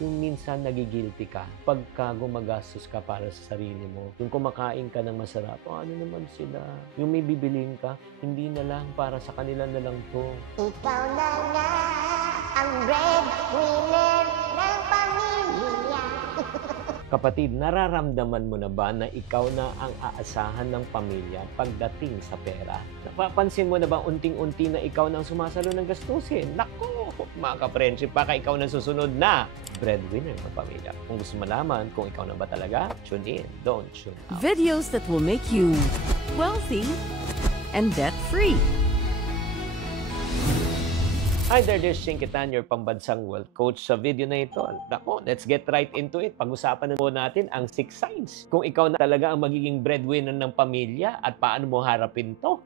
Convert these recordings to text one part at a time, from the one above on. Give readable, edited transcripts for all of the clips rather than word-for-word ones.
Yung minsan nagigilty ka pagka gumagastos ka para sa sarili mo. Yung kumakain ka ng masarap, ano naman sila? Yung may bibiliin ka, hindi na lang, para sa kanila na lang to. Ikaw na nga ang breadwinner ng pamilya. Kapatid, nararamdaman mo na ba na ikaw na ang aasahan ng pamilya pagdating sa pera? Napapansin mo na ba unting-unti na ikaw na ang sumasalo ng gastusin? Naku, mga ka-friendship, baka ikaw na susunod na breadwinner ng pamilya. Kung gusto malaman kung ikaw na ba talaga, tune in, don't tune out. Videos that will make you wealthy and debt-free. Hi there, this is Shinkitan, your pambansang wealth coach. Sa video na ito, nako, let's get right into it. Pag-usapan na po natin ang 6 signs kung ikaw na talaga ang magiging breadwinner ng pamilya at paano mo harapin to.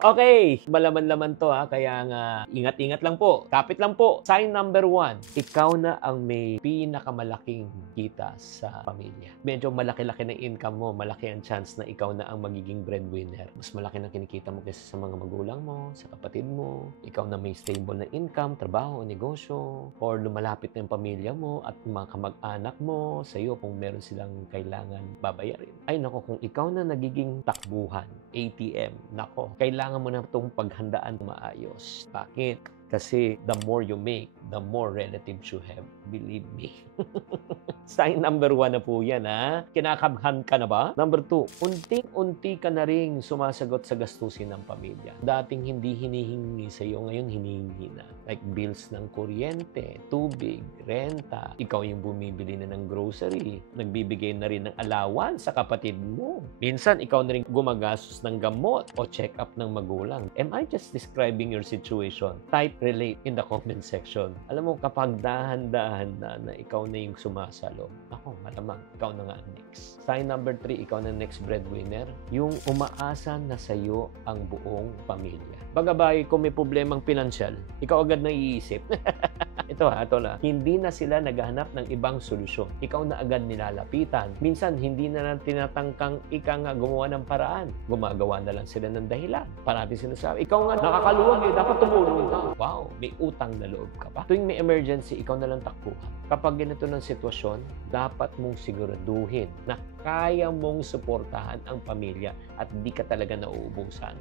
Okay, malaman-laman to kaya nga ingat-ingat lang po. Kapit lang po. Sign number 1, ikaw na ang may pinakamalaking kita sa pamilya. Medyo malaki-laki na income mo, malaki ang chance na ikaw na ang magiging breadwinner. Mas malaki na kinikita mo kaysa sa mga magulang mo, sa kapatid mo. Ikaw na may stable na income, trabaho, negosyo, or lumalapit na yung pamilya mo at mga kamag-anak mo sa iyo kung meron silang kailangan babayarin. Ay nako, kung ikaw na nagiging takbuhan, ATM, nako, kailangan mo na itong paghandaan maayos. Bakit? Kasi the more you make, the more relatives you have. Believe me. Sign number 1 na po yan, Kinakabhan ka na ba? Number 2, unti-unti ka na rin sumasagot sa gastusin ng pamilya. Dating hindi hinihingi sa iyo, ngayon hinihingi na. Like bills ng kuryente, tubig, renta. Ikaw yung bumibili na ng grocery. Nagbibigay na rin ng allowance sa kapatid mo. Minsan, ikaw na rin gumagastos ng gamot o check-up ng magulang. Am I just describing your situation? Type relate in the comment section. Alam mo, kapag dahan-dahan na ikaw na yung sumasalo, ako, malamang, ikaw na nga next. Sign number 3, ikaw na next breadwinner, yung umaasa na sa'yo ang buong pamilya. Bagabay, kung may problemang pinansyal, ikaw agad na iisip. Ito na. Hindi na sila naghahanap ng ibang solusyon. Ikaw na agad nilalapitan. Minsan, hindi na tinatangkang nga gumawa ng paraan. Gumagawa na lang sila ng dahilan. Parati sinasabi, ikaw nga nakakaluwag dapat tumulong ka. Wow, may utang na loob ka pa. Tuwing may emergency, ikaw na lang takbuhan. Kapag ganito ng sitwasyon, dapat mong siguraduhin na kaya mong suportahan ang pamilya at di ka talaga nauubusan.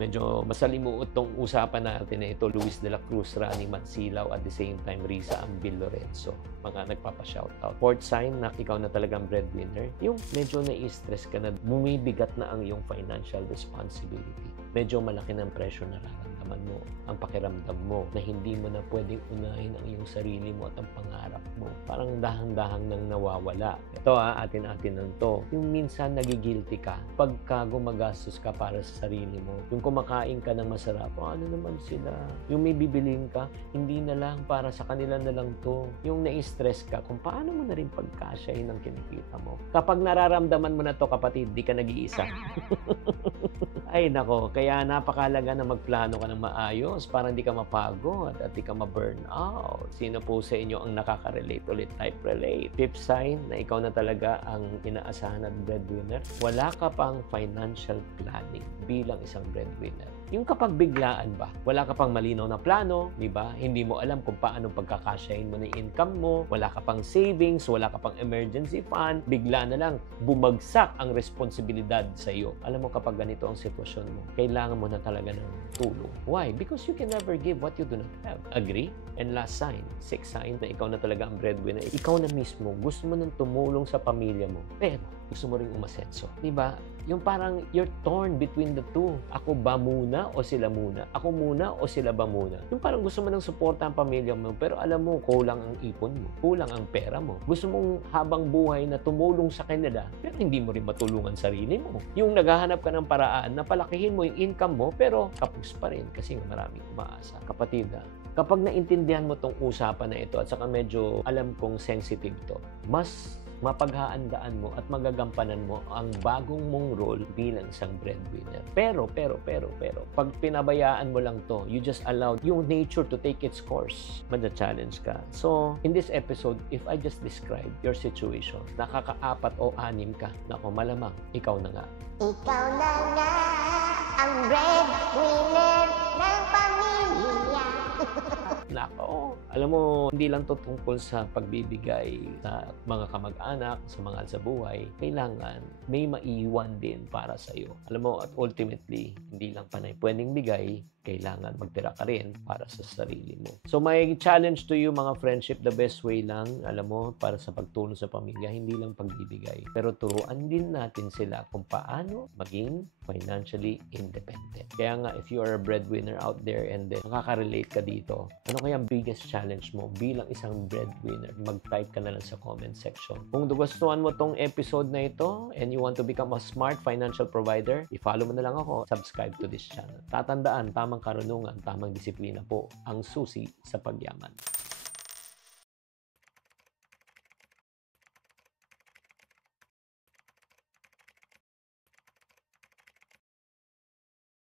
Medyo masalimuot tong usapan natin na ito. Luis de la Cruz, Rani Mansilaw, at the same time Risa Ambil Lorenzo. Mga nagpapa-shoutout. 4th sign na ikaw na talagang breadwinner, yung medyo na-stress ka na, bumibigat na ang iyong financial responsibility. Medyo malaki ng pressure na nararamdaman mo, ang pakiramdam mo, na hindi mo na pwedeng unahin ang iyong sarili mo at ang pangarap mo. Parang dahang-dahang nang nawawala. Ito atin-atin lang to. Yung minsan nagigilty ka pagka gumagastos ka para sa sarili mo. Yung kumakain ka ng masarap, ano naman sila? Yung may bibiliin ka, hindi na lang, para sa kanila na lang to. Yung na-stress ka, kung paano mo na rin pagkasyahin ang kinikita mo. Kapag nararamdaman mo na to, kapatid, di ka nag-iisa. Ay nako, kaya napakalaga na magplano ka ng maayos para hindi ka mapagod at hindi ka ma-burn out. Sino po sa inyo ang nakaka-relate ulit? Type relate. 5th sign na ikaw na talaga ang inaasahan at breadwinner. Wala ka pang financial planning bilang isang breadwinner. Yung kapag biglaan ba, wala ka pang malinaw na plano, di ba? Hindi mo alam kung paano pagkakasyahin mo na income mo, wala ka pang savings, wala ka pang emergency fund, bigla na lang bumagsak ang responsibilidad sa iyo. Alam mo, kapag ganito ang sitwasyon mo, kailangan mo na talaga ng tulong. Why? Because you can never give what you do not have. Agree? And last sign, 6th sign na ikaw na talaga ang breadwinner. Ikaw na mismo, gusto mo nang tumulong sa pamilya mo, pero gusto mo ring umasenso. Di ba? Yung parang you're torn between the two. Ako ba muna o sila muna? Ako muna o sila ba muna? Yung parang gusto mo nang suporta ang pamilya mo, pero alam mo, kulang ang ipon mo, kulang ang pera mo. Gusto mong habang buhay na tumulong sa kanila, pero hindi mo rin matulungan sarili mo. Yung naghahanap ka ng paraan na palakihin mo yung income mo, pero kapos pa rin kasi maraming umaasa. Kapatid, kapag naintindihan mo tong usapan na ito at saka medyo alam kong sensitive to, mas mapaghaandaan mo at magagampanan mo ang bagong mong role bilang isang breadwinner. Pero, pag pinabayaan mo lang to, you just allowed yung nature to take its course, mada-challenge ka. So, in this episode, if I just describe your situation, nakaka-4 o 6 ka, nako, malamang, ikaw na nga. Ikaw na nga ang breadwinner ng pamilya. Nako, alam mo, hindi lang to tungkol sa pagbibigay sa mga kamag-anak, sa mga sa buhay. Kailangan may maiwan din para sa iyo. Alam mo, at ultimately, hindi lang panay pwedeng bigay, kailangan magtira ka rin para sa sarili mo. So, may challenge to you mga friendship, the best way lang, alam mo, para sa pagtulong sa pamilya, hindi lang pagbibigay. Pero turuan din natin sila kung paano maging financially independent. Kaya nga, if you are a breadwinner out there and then nakaka-relate ka dito, ano kaya ang biggest challenge mo bilang isang breadwinner? Mag-type ka na lang sa comment section. Kung gustuhan mo tong episode na ito and you want to become a smart financial provider, i-follow mo na lang ako, subscribe to this channel. Tatandaan, tamang karunungan, tamang disiplina po ang susi sa pagyaman.